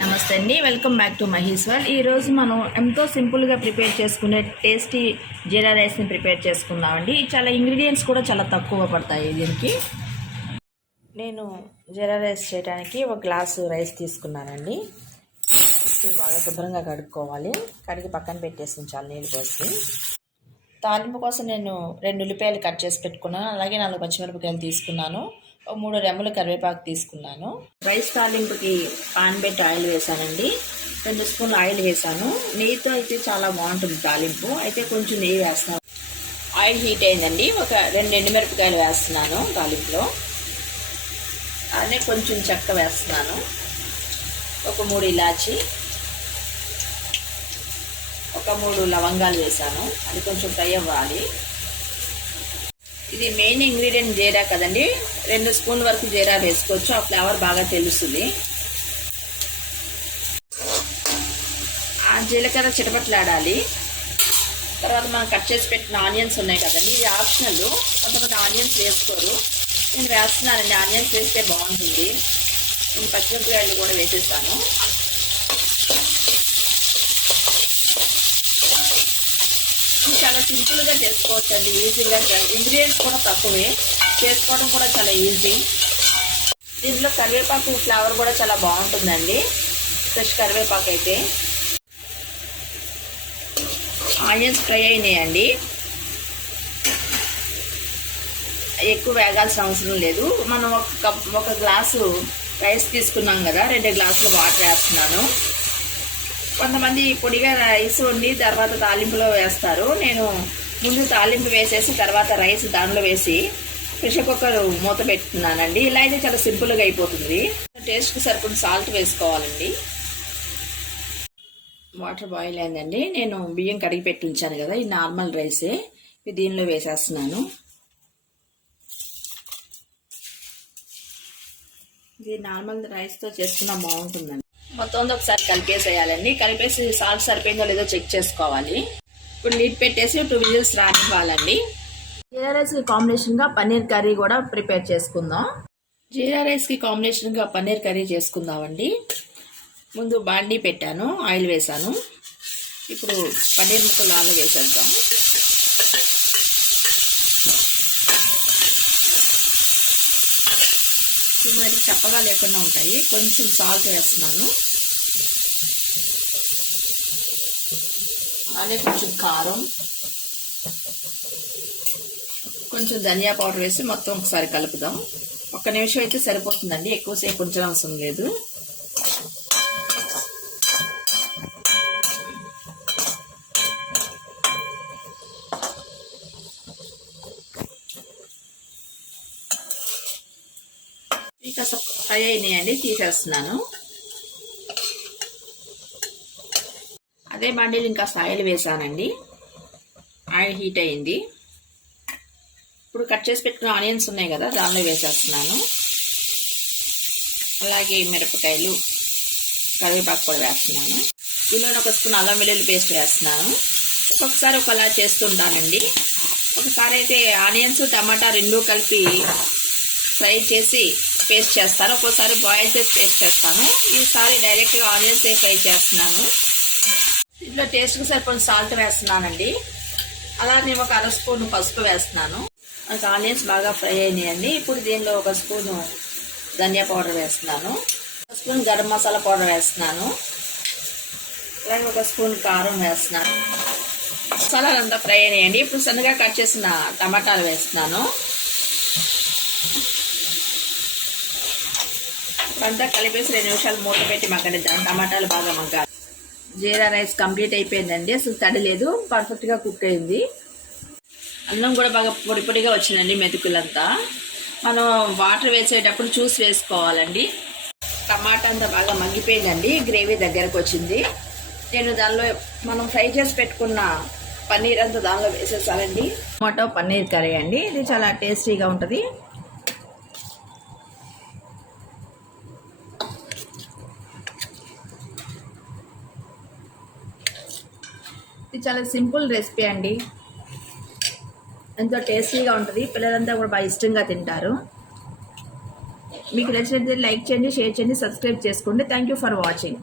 నమస్తే అండి. Welcome back to Maheshwar ఈరోజు మనం ఎంతో సింపుల్గా ప్రిపేర్ చేసుకునే టేస్టీ జీరా రైస్ని ప్రిపేర్ చేసుకుందామండి. చాలా ఇంగ్రీడియంట్స్ కూడా చాలా తక్కువ పడతాయి దీనికి. నేను జీరా రైస్ చేయడానికి ఒక గ్లాసు రైస్ తీసుకున్నానండి. రైస్ బాగా శుభ్రంగా కడుక్కోవాలి. కడిగి పక్కన పెట్టేసి ఉంచాలి నీళ్ళు పోసి. తాలింపు కోసం నేను రెండు ఉల్లిపాయలు కట్ చేసి పెట్టుకున్నాను. అలాగే నాలుగు పచ్చిమిరపకాయలు తీసుకున్నాను. మూడు రెమ్మలు కరివేపాకు తీసుకున్నాను. రైస్ తాలింపుకి పాన్ పెట్టి ఆయిల్ వేసానండి. రెండు స్పూన్లు ఆయిల్ వేసాను. నెయ్యితో అయితే చాలా బాగుంటుంది తాలింపు. అయితే కొంచెం నెయ్యి వేస్తున్నాను. ఆయిల్ హీట్ అయిందండి. ఒక రెండు ఎండుమిరపకాయలు వేస్తున్నాను తాలింపులో. అలానే కొంచెం చెక్క వేస్తున్నాను. ఒక మూడు ఇలాచి. ఒక మూడు లవంగాలు వేసాను. అది కొంచెం ఫ్రై అవ్వాలి. ఇది మెయిన్ ఇంగ్రీడియంట్ జీరా కదండి. రెండు స్పూన్ వరకు జీరా వేసుకోవచ్చు. ఆ ఫ్లేవర్ బాగా తెలుస్తుంది. ఆ జీలకర్ర చిటపట్లాడాలి. తర్వాత మనం కట్ చేసి పెట్టిన ఆనియన్స్ ఉన్నాయి కదండి. ఇది ఆప్షనల్ కొంతమంది ఆనియన్స్ వేసుకోరు. నేను వేస్తున్నానండి. ఆనియన్స్ వేస్తే బాగుంటుంది. నేను పచ్చిమిరపకాయలు కూడా వేసేస్తాను. చాలా సింపుల్గా చేసుకోవచ్చు అండి ఈజీగా ఇంగ్రీడియంట్స్ కూడా తక్కువే. చేసుకోవడం కూడా చాలా ఈజీ. దీంట్లో కరివేపాకు ఫ్లేవర్ కూడా చాలా బాగుంటుందండి. ఫ్రెష్ కరివేపాకు అయితే. ఆనియన్స్ ఫ్రై అయినాయండి. ఎక్కువ వేగాల్సిన అవసరం లేదు. మనం ఒక కప్ ఒక గ్లాసు రైస్ తీసుకున్నాం కదా రెండు గ్లాసులు వాటర్ వేస్తున్నాను. కొంతమంది పొడిగా రైస్ వండి తర్వాత తాలింపులో వేస్తారు. నేను ముందు తాలింపు వేసేసి తర్వాత రైస్ దానిలో వేసి ప్రెషర్ కుక్కర్ మూత పెట్టుకున్నానండి. ఇలా అయితే చాలా సింపుల్గా అయిపోతుంది. టేస్ట్కి సరిపడిన సాల్ట్ వేసుకోవాలండి. వాటర్ బాయిల్ అయిందండి. నేను బియ్యం కడిగి పెట్టి ఉంచాను కదా ఈ నార్మల్ రైసే దీనిలో వేసేస్తున్నాను. ఇది నార్మల్ రైస్తో చేసుకున్నా బాగుంటుందండి. మొత్తం ఒకసారి కలిపేసేయాలండి. కలిపేసి సాల్ట్ సరిపోయిందో లేదో చెక్ చేసుకోవాలి. ఇప్పుడు లీడ్ పెట్టేసి టూ విజిల్స్ రానివ్వాలండి. జీరా రైస్కి కాంబినేషన్గా పన్నీర్ కర్రీ కూడా ప్రిపేర్ చేసుకుందాం. జీరా రైస్కి కాంబినేషన్గా పన్నీర్ కర్రీ చేసుకుందామండి. ముందు బాండీ పెట్టాను ఆయిల్ వేసాను ఇప్పుడు పన్నీర్ ముక్కలు దానిలో వేసేద్దాం. మరి చప్పగా లేకుండా ఉంటాయి. కొంచెం సాల్ట్ వేస్తున్నాను. అలాగే కొంచెం కారం. కొంచెం ధనియా పౌడర్ వేసి మొత్తం ఒకసారి కలుపుదాం. ఒక్క నిమిషం అయితే సరిపోతుందండి. ఎక్కువసేపు ఉంచడం అవసరం లేదు. ఇక ఫ్రై అయినాయండి తీసేస్తున్నాను. అదే బండిలు ఇంకా ఆయిల్ వేసానండి. ఆయిల్ హీట్ అయింది. ఇప్పుడు కట్ చేసి పెట్టుకున్న ఆనియన్స్ ఉన్నాయి కదా దానిలో వేసేస్తున్నాను. అలాగే మిరపకాయలు కరివేపాకు కూడా వేస్తున్నాను. దీనిలో ఒక స్పూన్ అల్లం వెల్లుల్లి పేస్ట్ వేస్తున్నాను. ఒక్కొక్కసారి ఒకలా చేస్తుంటానండి ఒకసారి అయితే ఆనియన్స్ టమాటా రెండూ కలిపి ఫ్రై చేసి పేస్ట్ చేస్తాను. ఒక్కోసారి బాయిల్ చేసి పేస్ట్ చేస్తాను. ఈసారి డైరెక్ట్గా ఆనియన్స్ ఫ్రై చేస్తున్నాను. దీంట్లో టేస్ట్కి సరిపడిన సాల్ట్ వేస్తున్నానండి. అలానే ఒక అర స్పూన్ పసుపు వేస్తున్నాను. నాకు ఆనియన్స్ బాగా ఫ్రై అయినాయండి. ఇప్పుడు దీనిలో ఒక స్పూను ధనియా పౌడర్ వేస్తున్నాను. ఒక స్పూన్ గరం మసాలా పౌడర్ వేస్తున్నాను. అలాగే ఒక స్పూన్ కారం వేస్తున్నాను. మసాలాలు అంతా ఫ్రై అయినాయండి. ఇప్పుడు సన్నగా కట్ చేసిన టమాటాలు వేస్తున్నాను. అంతా కలిపేసి రెండు నిమిషాలు మూత పెట్టి మగ్గనిద్దాం. టమాటాలు బాగా మగ్గాలి. జీరా రైస్ కంప్లీట్ అయిపోయిందండి. అసలు తడలేదు పర్ఫెక్ట్గా కుక్ అయింది. అన్నం కూడా బాగా పొడి పొడిగా వచ్చిందండి మెతుకులంతా. మనం వాటర్ వేసేటప్పుడు చూసి వేసుకోవాలండి. టమాటా అంతా బాగా మగ్గిపోయిందండి. గ్రేవీ దగ్గరకు వచ్చింది. నేను దానిలో మనం ఫ్రై చేసి పెట్టుకున్న పన్నీర్ అంతా దానిలో వేసేసానండి. టమాటో పన్నీర్ కర్రీ అండి. ఇది చాలా టేస్టీగా ఉంటుంది. ఇది చాలా సింపుల్ రెసిపీ అండి. ఎంతో టేస్టీగా ఉంటుంది. పిల్లలంతా కూడా బాగా ఇష్టంగా తింటారు. మీకు నచ్చినట్లయితే లైక్ చేయండి షేర్ చేయండి సబ్స్క్రైబ్ చేసుకోండి. Thank you for watching